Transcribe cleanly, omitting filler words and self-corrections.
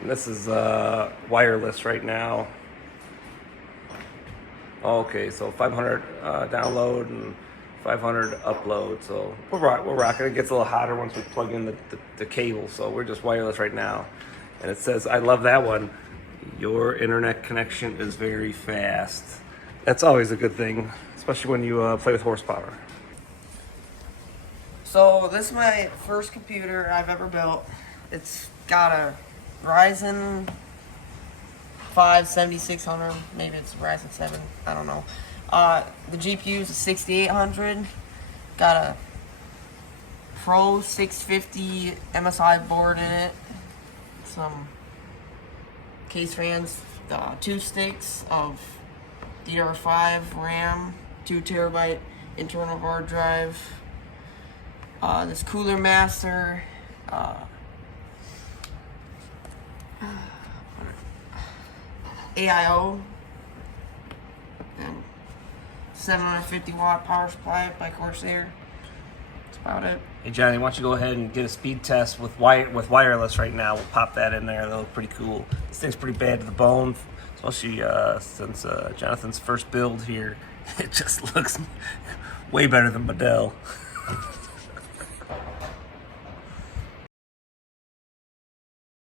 And this is wireless right now. Okay, so 500 download and 500 upload. So we're rocking. It gets a little hotter once we plug in the cable. So we're just wireless right now. And it says, I love that one. Your internet connection is very fast. That's always a good thing, especially when you play with horsepower. So this is my first computer I've ever built. It's got a Ryzen 5 7600, maybe it's Ryzen 7, I don't know. The GPU is a 6800. Got a Pro 650 MSI board in it. Some case fans, 2 sticks of DDR5 RAM, 2 terabyte internal hard drive. This Cooler Master, AIO, and 750 watt power supply by Corsair. That's about it. Hey Johnny, why don't you go ahead and get a speed test with wireless right now? We'll pop that in there. That'll look pretty cool. This thing's pretty bad to the bone, especially since Jonathan's first build here. It just looks way better than my Dell.